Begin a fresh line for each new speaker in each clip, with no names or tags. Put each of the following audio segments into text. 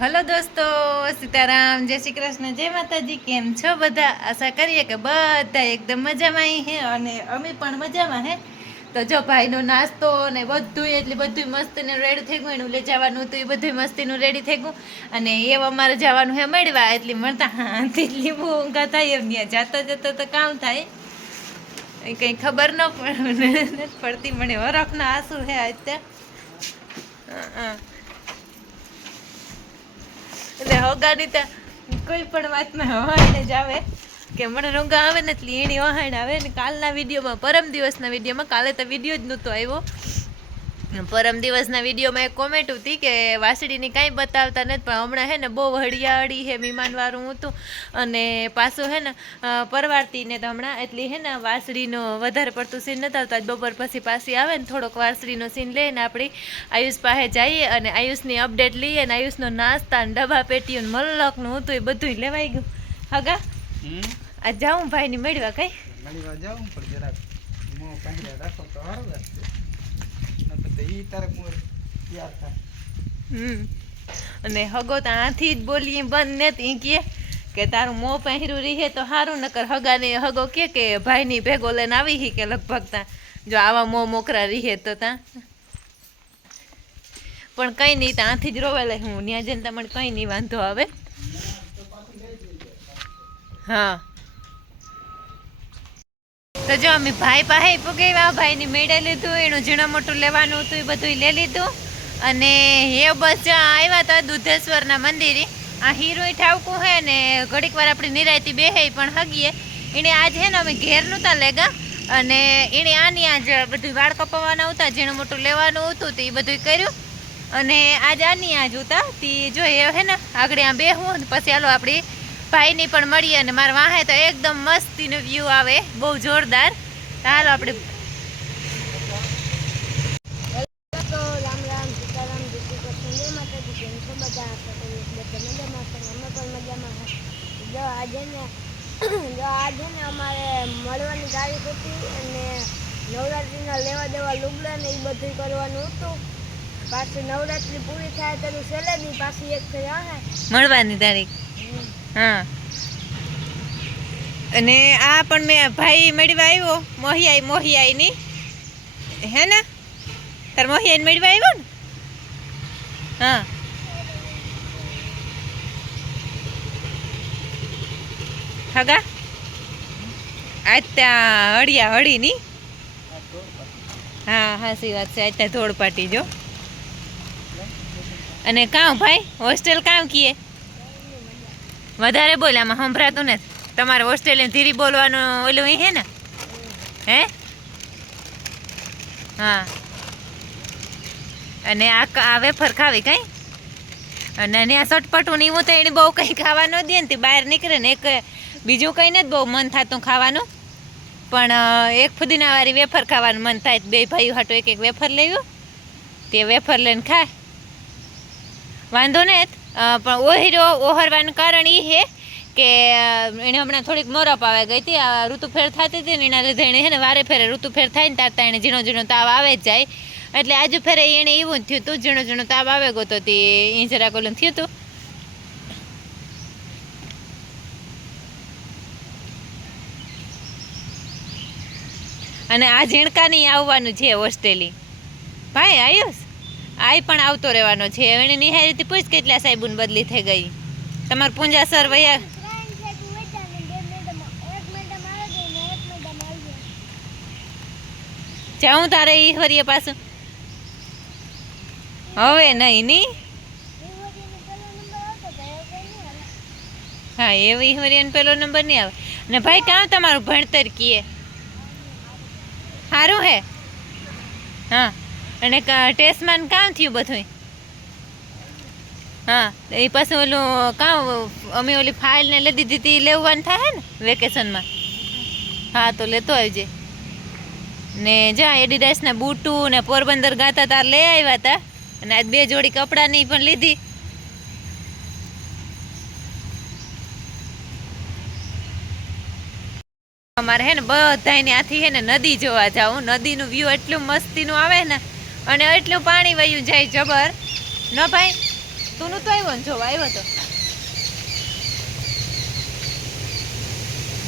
Hello દોસ્તો, સીતારામ, જય શ્રી કૃષ્ણ, જય માતાજી, કેમ છો બધા? આશા કરીએ કે બધા એકદમ મજામાં હે અને અમે પણ મજામાં હે. તો જો ભાઈનો નાસ્તો ને બધું એટલે બધું મસ્તીનું રેડી થઈ ગયું, એનું લઈ જવાનું હતું, એ બધું મસ્તીનું રેડી થઈ ગયું. અને એવું અમારે જવાનું હે મળવા, એટલે મળતા હા એટલી બહુ ઊંઘા થાય એમ ત્યાં જતા જતા તો કામ થાય. કંઈ ખબર ન પડે પડતી, મને વરફના આંસુ હે અત્યારે એટલે હોગાની તો કોઈ પણ વાતમાં વહાણે જ આવે. કે મને રોગા આવે ને એટલે એની વહાણ આવે. ને કાલના વિડીયોમાં, પરમ દિવસના વિડીયોમાં, કાલે તો વીડિયો જ નહોતો આવ્યો. પરમ દિવસના વિડીયોમાં એક કોમેન્ટ હતી કે વાસળીની કાંઈ બતાવતા નથી પણ હમણાં હે ને બહુ હળિયાળી હે મહેમાનવાળું હતું. અને પાછું હે ને પરવારતીને તો હમણાં એટલી હે ને વાસળીનો વધારે પડતું સીન નથી આવતા. બપોર પછી પાછી આવે ને થોડોક વાસળીનો સીન લઈને આપણી આયુષ પાસે જઈએ અને આયુષની અપડેટ લઈએ અને આયુષનો નાસ્તા ને ડબ્બા પેટીઓ ને મલકનું હતું એ બધું લેવાઈ ગયું. હગા? આ જાઉં ભાઈની મેળવા કઈ?
મેળવા જાઉં પણ જરાક રાખો તો તો ઈ તારે મોર તૈયાર થાય.
હમ. અને હગો તો આથી જ બોલીએ બંધ નથી કહે કે તારું મોં પહેર્યું રહે તો સારું નકર હગાને હગો કે કે ભાઈની ભેગો લઈને આવી હી કે લગભગ ત્યાં જો આવા મોં મોકરા રહે તો ત્યાં પણ કંઈ નહીં ત્યાંથી જ રોવે લે હું ત્યાં જઈને તમને કંઈ નહીં વાંધો આવે. હા. તો જો અમે ભાઈ પાસે પગાવ્યા ભાઈની મેળે લીધું, એનું ઝીણું મોટું લેવાનું હતું, એ બધું લઈ લીધું. અને એ બસ જ્યાં આવ્યા હતા દુધેશ્વરના મંદિરે. આ હીરોય ઠાવકું હે ને ઘડીક વાર આપણી નિરાયતી બેહે પણ હગીએ. એણે આજ હે ને અમે ઘેર નહોતા લેગા. અને એણે આની આજ બધું વાળ કપાવવાના હતા, ઝીણું મોટું લેવાનું હતું, તો એ બધું કર્યું. અને આજ આની આજ હતા, તે જો એ હે ને આગળ આ બેહું ને પછી હાલો આપણી ભાઈની પણ મળીએ અને મારા વાહે તો એકદમ મસ્તીનો વ્યૂ આવે. બહુ જોરદાર. હાલો આપણે
આજે ને જો આજે ને અમારે મળવાની તારીખ. હતી અને નવરાત્રિના લેવા દેવા લુગડા ને એ બધું કરવાનું હતું પાછી નવરાત્રિ પૂરી થાય તેનું સેલેબી પાછી એક થઈ આવે
મળવાની તારીખ. હા. અને આ પણ મેં ભાઈ મેળવા આવ્યો, મોહિયાઈ, મોહિયાઈની. હે ને? તાર મોહિયાઈ મેળવા આવ્યો ને? હા. હગા. આજ ત્યાં હળિયા હળીની. હા, હાસી વાત છે. આજ ત્યાં ધોળપાટી જો. અને કાં ભાઈ, હોસ્ટેલ કાં કીએ? વધારે બોલ, આમાં સંભળાતું ને તમારે ઓસ્ટ્રેલિયન ધીરી બોલવાનું ઓલું એ હે ને? હે? હા. અને આ આ વેફર ખાવી કઈ? અને ત્યાં સટપટું ને એવું તો એને બહુ કંઈ ખાવા ન દે ને, તે બહાર નીકળે ને એક બીજું કંઈ નથી બહુ મન થતું ખાવાનું. પણ એક ફુદીનાવાળી વેફર ખાવાનું મન થાય બે ભાઈઓ હાટું એક એક વેફર લેવું તે વેફર લઈને ખાય વાંધો ને પણ ઓહરો ઓહરવાનું કારણ એ છે કે એને હમણાં થોડીક મોરપ આવે ગઈ હતી. આ ઋતુ ફેર થતી હતી ને એના લીધે એને ને વારે ફેરે ઋતુ ફેર થાય ને તારતા એને ઝીણો ઝીણો તાવ આવે જ જાય. એટલે આજુ ફેરે એને એવું થયું હતું ઝીણો ઝીણો તાવ આવે ગયો તો તે એ જરાક થયું હતું અને આ ઝીણકાની આવવાનું છે હોસ્ટેલી ભાઈ આયુષ આઈ પણ આવતો રહેવાનો છે. એને નિહારીથી પૂછ કેટલા સાહેબુન બદલી થઈ ગઈ. તમારું પૂંજા સર વયા જાઉં તારે ઈશ્વરીય પાછું. હવે નહીં, ની? હા એવો ઈશ્વરીયનો પેલો નંબર નહીં આવે. ને ભાઈ, કાં તમારું ભણતર કીએ? સારું હે? હા. અને ટેસ્ટમાં કામ થયું બધું હા, એ પાછું ઓલું કામ, અમે ઓલી ફાઇલ ને લઈ દીધી હતી લેવાનું થાય ને વેકેશનમાં હા, તો લેતો આવજે. ને જા એડિડાસના બુટુ ને પોરબંદર ગાતા તાર લઈ આવ્યા હતા અને આજ બે જોડી કપડાની પણ લીધી. અમારે હે ને બધાની આથી હે ને નદી જોવા જાઉં નદીનું વ્યૂ એટલું મસ્તીનું આવે ને અને એટલું પાણી વયું જાય જબર. ન ભાઈ, તું તો આવ્યો ને? જો, આવ્યો તો.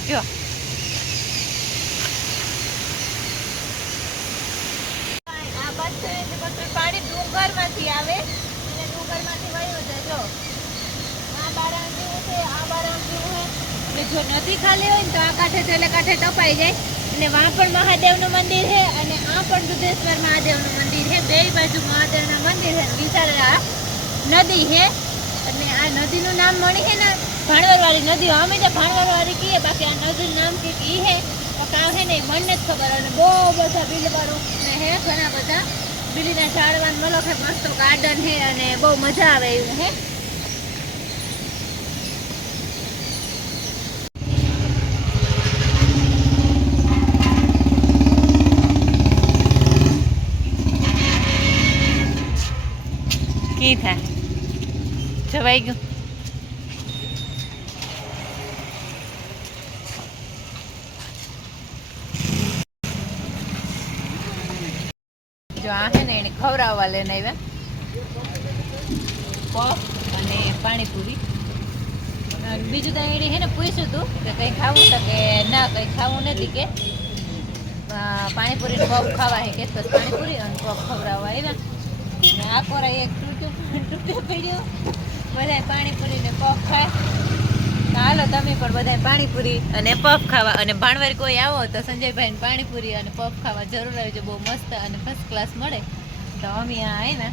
જો. પાણી ડુંગરમાંથી આવે અને ડુંગરમાંથી વયું છે જો. આ બારાણ જેવું આ બારાણ જેવું જો નદી ખાલી હોય ને તો આ કાંઠે છેલ્લે કાંઠે ટપાઈ જાય. અને વાં પણ મહાદેવનું મંદિર છે અને આ પણ દુધેશ્વર મહાદેવનું મંદિર છે બાજુ મહાદેવના મંદિર છે વિશાળ આ નદી છે. અને આ નદીનું નામ મળી છે ને ભાણવરવાળી નદી. અમે તો ભાણવરવાળી કહીએ, બાકી આ નદીનું નામ કે ઈ છે. તો કાં છે ને એ મને જ ખબર અને બહુ બધા બિલવાળું ને હે ઘણા બધા. બિલીના ઝાડવાન મલો છે મસ્ત ગાર્ડન છે અને બહુ મજા આવે એવું હે કી થાય? જવાઈ ગયું. જો આ છે ને એને ખવડાવવા લઈને આવ્યા. અને પાણીપુરી. બીજું તો એણે હે ને પૂછ્યું હતું કે કંઈ ખાવું તો કે ના, કંઈ ખાવું નથી કે? પાણીપુરી પફ ખાવા હે કે પાણીપુરી અને પફ ખવડાવવા આવ્યા. આ એક તૂટ્યું પાણીપુરી ને પફ ખાય. હાલો તમે પણ બધાય પાણીપુરી અને પફ ખાવા. અને ભાણવાર કોઈ આવો તો સંજયભાઈ પાણીપુરી અને પફ ખાવા જરૂર આવજો બહુ મસ્ત અને ફર્સ્ટ ક્લાસ મળે. તો અમે આ આવ્યા